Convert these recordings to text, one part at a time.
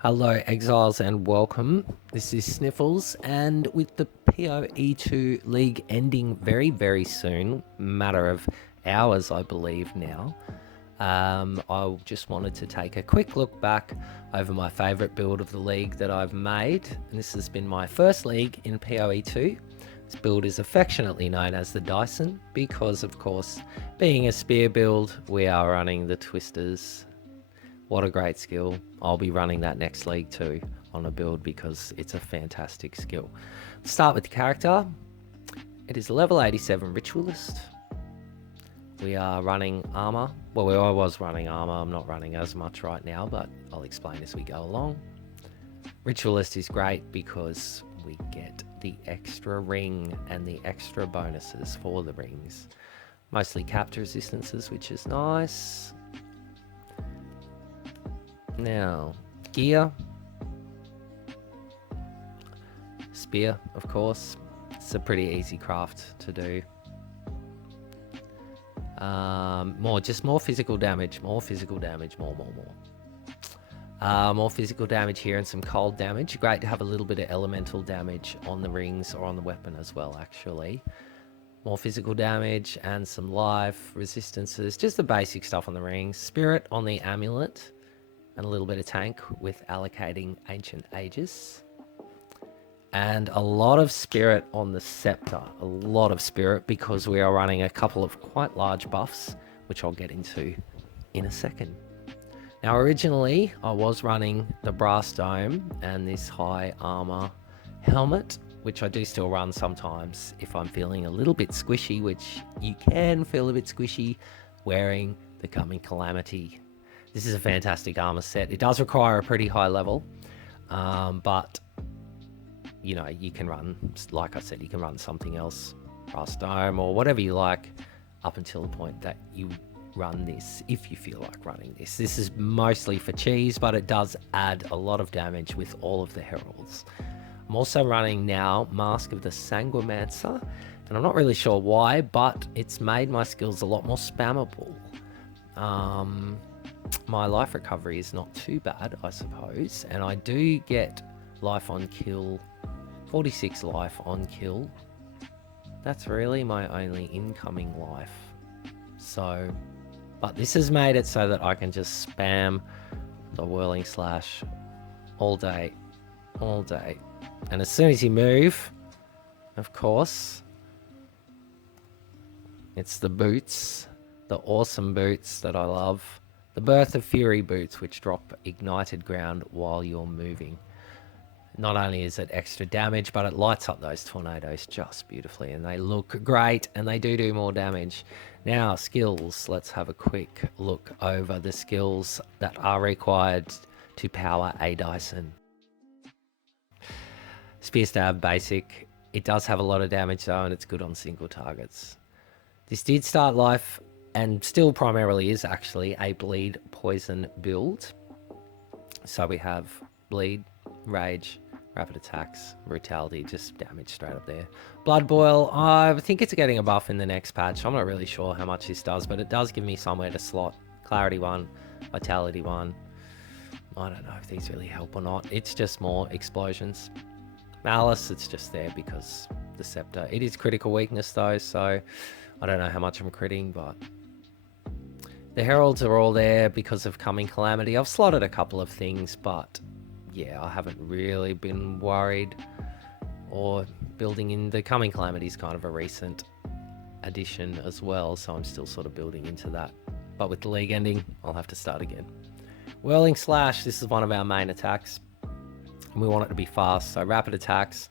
Hello, exiles, and welcome. This is Sniffles, and with the POE2 league ending very, very soon, matter of hours, I believe now, I just wanted to take a quick look back over my favourite build of the league that I've made. And this has been my first league in POE2. This build is affectionately known as the Dyson because, of course, being a spear build, we are running the twisters. What a great skill. I'll be running that next league too on a build because it's a fantastic skill. Let's start with the character. It is a level 87 ritualist. We are running armor. Well, I was running armor. I'm not running as much right now, but I'll explain as we go along. Ritualist is great because we get the extra ring and the extra bonuses for the rings. Mostly capture resistances, which is nice. Now, gear. Spear, of course. It's a pretty easy craft to do. More physical damage. More physical damage. More. More physical damage here and some cold damage. Great to have a little bit of elemental damage on the rings or on the weapon as well, actually. More physical damage and some life, resistances. Just the basic stuff on the rings. Spirit on the amulet. And a little bit of tank with allocating Ancient Aegis. And a lot of spirit on the scepter. A lot of spirit because we are running a couple of quite large buffs, which I'll get into in a second. Now, originally, I was running the brass dome and this high armor helmet, which I do still run sometimes if I'm feeling a little bit squishy, which you can feel a bit squishy wearing the Coming Calamity. This is a fantastic armor set. It does require a pretty high level, but you know, you can run, like I said, you can run something else, brass dome or whatever you like, up until the point that you run this, if you feel like running this. This is mostly for cheese, but it does add a lot of damage with all of the heralds. I'm also running now Mask of the Sanguimancer, and I'm not really sure why, but it's made my skills a lot more spammable. My life recovery is not too bad, I suppose, and I do get life on kill, 46 life on kill. That's really my only incoming life. So, but this has made it so that I can just spam the whirling slash all day. And as soon as you move, of course, it's the boots, the awesome boots that I love. The Birth of Fury boots, which drop ignited ground while you're moving. Not only is it extra damage, but it lights up those tornadoes just beautifully, and they look great, and they do more damage. Now, skills. Let's have a quick look over the skills that are required to power a Dyson. Spear Stab, basic. It does have a lot of damage though, and it's good on single targets. This did start life and still primarily is actually a bleed poison build. So we have bleed, rage, rapid attacks, brutality, just damage straight up there. Blood boil, I think it's getting a buff in the next patch. I'm not really sure how much this does, but it does give me somewhere to slot clarity 1, vitality 1. I don't know if these really help or not. It's just more explosions. Malice, it's just there because the scepter. It is critical weakness though, so I don't know how much I'm critting, but the heralds are all there because of Coming Calamity. I've slotted a couple of things, but yeah, I haven't really been worried or building in. The Coming Calamity is kind of a recent addition as well, so I'm still sort of building into that. But with the league ending, I'll have to start again. Whirling Slash, this is one of our main attacks. And we want it to be fast, so rapid attacks.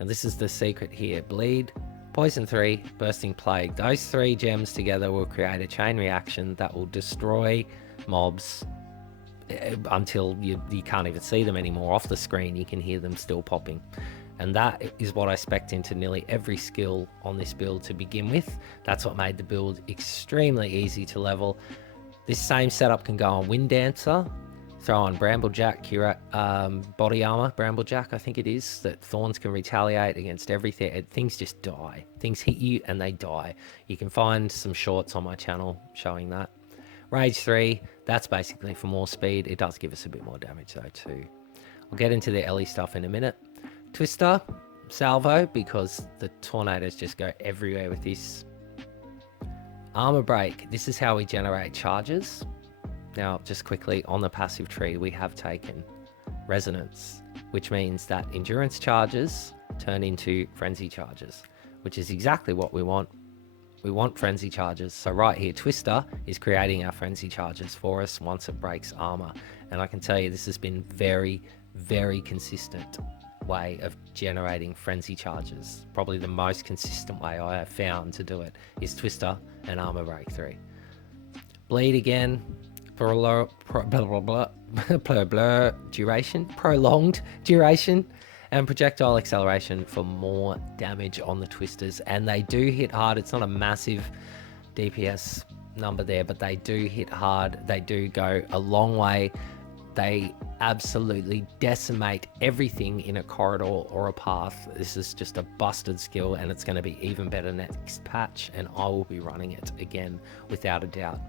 Now this is the secret here. Bleed, Poison 3, Bursting Plague. Those 3 gems together will create a chain reaction that will destroy mobs until you can't even see them anymore off the screen. You can hear them still popping. And that is what I spec'd into nearly every skill on this build to begin with. That's what made the build extremely easy to level. This same setup can go on Wind Dancer, throw on Bramblejack, body armor, Bramblejack I think it is, that Thorns can retaliate against everything. Things just die. Things hit you and they die. You can find some shorts on my channel showing that. Rage 3, that's basically for more speed. It does give us a bit more damage though too. We'll get into the Ellie stuff in a minute. Twister, salvo, because the tornadoes just go everywhere with this. Armor break, this is how we generate charges. Now, just quickly, on the passive tree, we have taken resonance, which means that endurance charges turn into frenzy charges, which is exactly what we want. We want frenzy charges. So right here, Twister is creating our frenzy charges for us once it breaks armor. And I can tell you this has been very, very consistent way of generating frenzy charges. Probably the most consistent way I have found to do it is Twister and armor break 3. Bleed again, prolonged duration, and projectile acceleration for more damage on the twisters. And they do hit hard. It's not a massive DPS number there, but they do hit hard. They do go a long way. They absolutely decimate everything in a corridor or a path. This is just a busted skill, and it's going to be even better next patch, and I will be running it again without a doubt.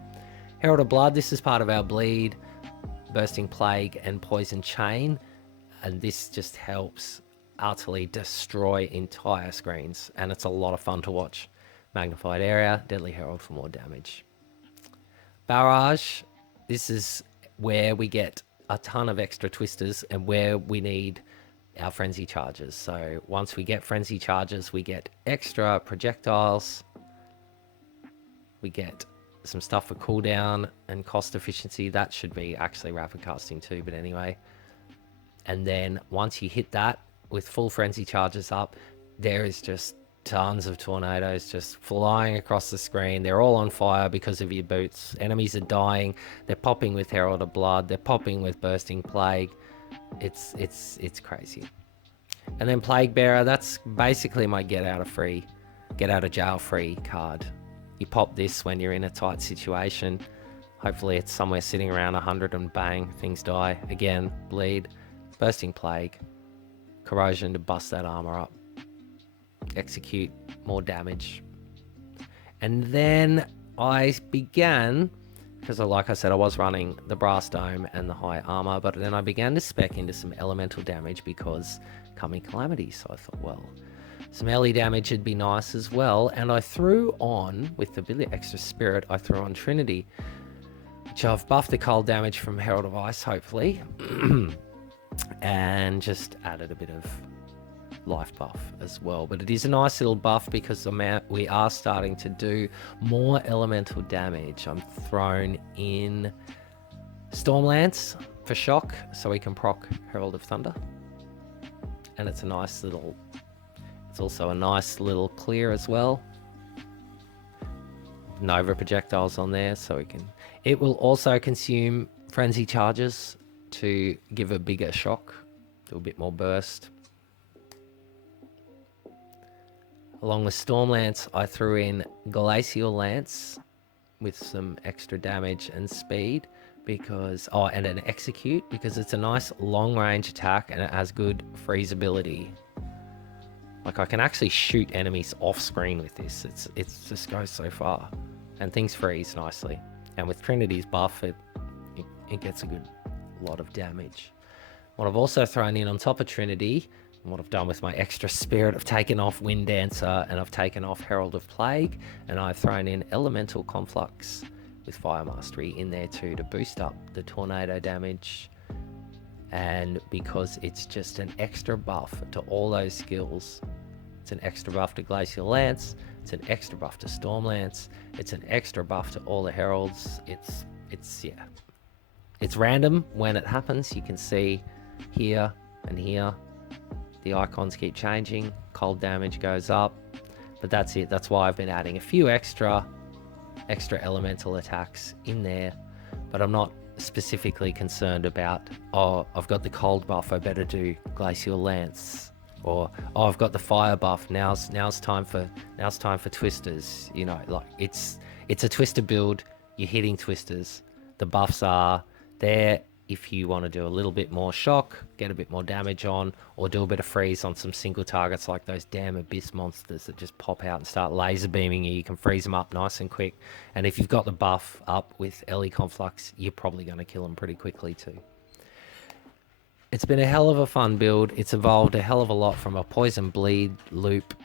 Herald of Blood, this is part of our bleed, bursting plague, and poison chain. And this just helps utterly destroy entire screens, and it's a lot of fun to watch. Magnified area, Deadly Herald for more damage. Barrage, this is where we get a ton of extra twisters and where we need our frenzy charges. So once we get frenzy charges, we get extra projectiles, we get some stuff for cooldown and cost efficiency. That should be actually rapid casting too, but anyway. And then once you hit that with full frenzy charges up, there is just tons of tornadoes just flying across the screen. They're all on fire because of your boots. Enemies are dying. They're popping with Herald of Blood. They're popping with Bursting Plague. It's crazy. And then Plague Bearer, that's basically my get out of jail free card. You pop this when you're in a tight situation. Hopefully it's somewhere sitting around 100 and bang, things die. Again, bleed. Bursting Plague, corrosion to bust that armor up, execute more damage. And then I began, because like I said, I was running the brass dome and the high armor, but then I began to spec into some elemental damage because coming calamity. So I thought, well, some LE damage would be nice as well. And I threw on, with a bit of extra spirit, I threw on Trinity, which I've buffed the cold damage from Herald of Ice, hopefully. And just added a bit of life buff as well. But it is a nice little buff because we are starting to do more elemental damage. I'm thrown in Stormlance for shock so we can proc Herald of Thunder. And it's also a nice little clear as well. Nova projectiles on there so we can... It will also consume frenzy charges to give a bigger shock, do a bit more burst. Along with Stormlance, I threw in Glacial Lance with some extra damage and speed because, and an execute because it's a nice long range attack and it has good freezability. Like I can actually shoot enemies off screen with this. It's just goes so far, and things freeze nicely. And with Trinity's buff, it gets a good lot of damage. What I've also thrown in on top of Trinity, and what I've done with my extra spirit, I've taken off Wind Dancer and I've taken off Herald of Plague, and I've thrown in Elemental Conflux with Fire Mastery in there too to boost up the tornado damage. And because it's just an extra buff to all those skills, it's an extra buff to Glacial Lance, it's an extra buff to Stormlance, it's an extra buff to all the Heralds. It's random when it happens. You can see here and here the icons keep changing, cold damage goes up, but that's it. That's why I've been adding a few extra elemental attacks in there, but I'm not specifically concerned about, oh, I've got the cold buff, I better do Glacial Lance, or oh, I've got the fire buff, now's time for twisters. You know, like it's a twister build. You're hitting twisters. The buffs are there if you want to do a little bit more shock, get a bit more damage on, or do a bit of freeze on some single targets like those damn abyss monsters that just pop out and start laser beaming you. You can freeze them up nice and quick. And if you've got the buff up with LE Conflux, you're probably going to kill them pretty quickly too. It's been a hell of a fun build. It's evolved a hell of a lot from a poison bleed loop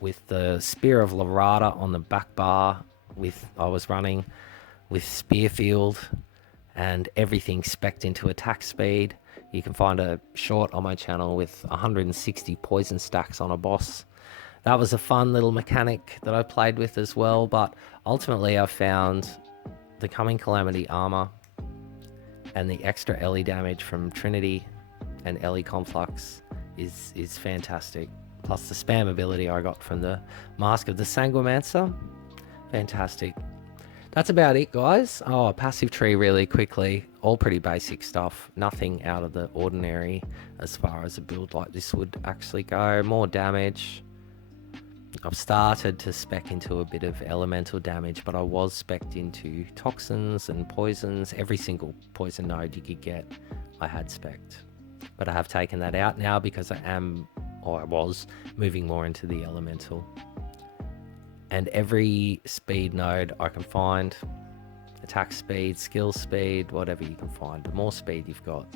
with the Spear of Larada on the back bar. I was running with Spearfield and everything spec'd into attack speed. You can find a short on my channel with 160 poison stacks on a boss. That was a fun little mechanic that I played with as well, but ultimately I found the Coming Calamity armor and the extra Ellie damage from Trinity and Ellie Conflux is fantastic. Plus the spam ability I got from the Mask of the Sanguimancer. Fantastic. That's about it, guys. Oh, passive tree really quickly. All pretty basic stuff. Nothing out of the ordinary as far as a build like this would actually go. More damage. I've started to spec into a bit of elemental damage, but I was spec'd into toxins and poisons. Every single poison node you could get, I had spec'd. But I have taken that out now because I was moving more into the elemental. And every speed node I can find, attack speed, skill speed, whatever you can find. The more speed you've got,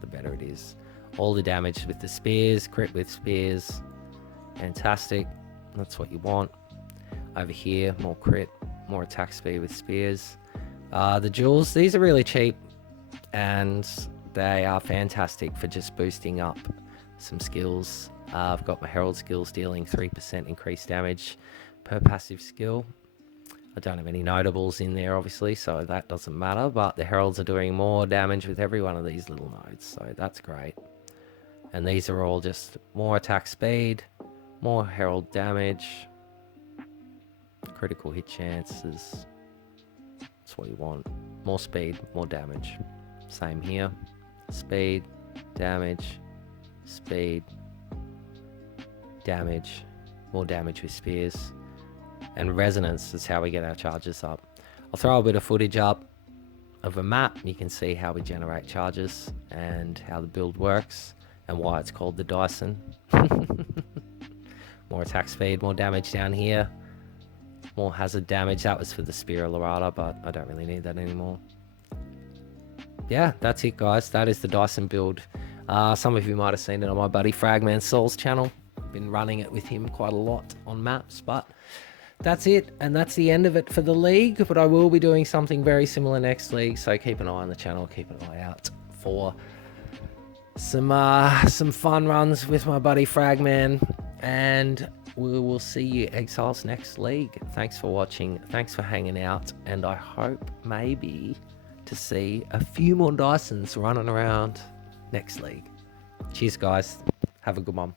the better it is. All the damage with the spears, crit with spears, fantastic. That's what you want. Over here, more crit, more attack speed with spears. The jewels, these are really cheap and they are fantastic for just boosting up some skills. I've got my Herald skills dealing 3% increased damage per passive skill. I don't have any notables in there obviously, so that doesn't matter, but the Heralds are doing more damage with every one of these little nodes, so that's great. And these are all just more attack speed, more Herald damage, critical hit chances. That's what you want. More speed, more damage. Same here. Speed, damage, speed, damage, more damage with spears. And resonance is how we get our charges up. I'll throw a bit of footage up of a map. You can see how we generate charges and how the build works and why it's called the Dyson. More attack speed, more damage down here. More hazard damage. That was for the Spear of Larada, but I don't really need that anymore. Yeah, that's it, guys. That is the Dyson build. Some of you might have seen it on my buddy Fragman Soul's channel. Been running it with him quite a lot on maps, but that's it, and that's the end of it for the league. But I will be doing something very similar next league, so keep an eye on the channel, keep an eye out for some fun runs with my buddy Fragman, and we will see you Exiles next league. Thanks for watching, thanks for hanging out, and I hope maybe to see a few more Dysons running around next league. Cheers, guys. Have a good one.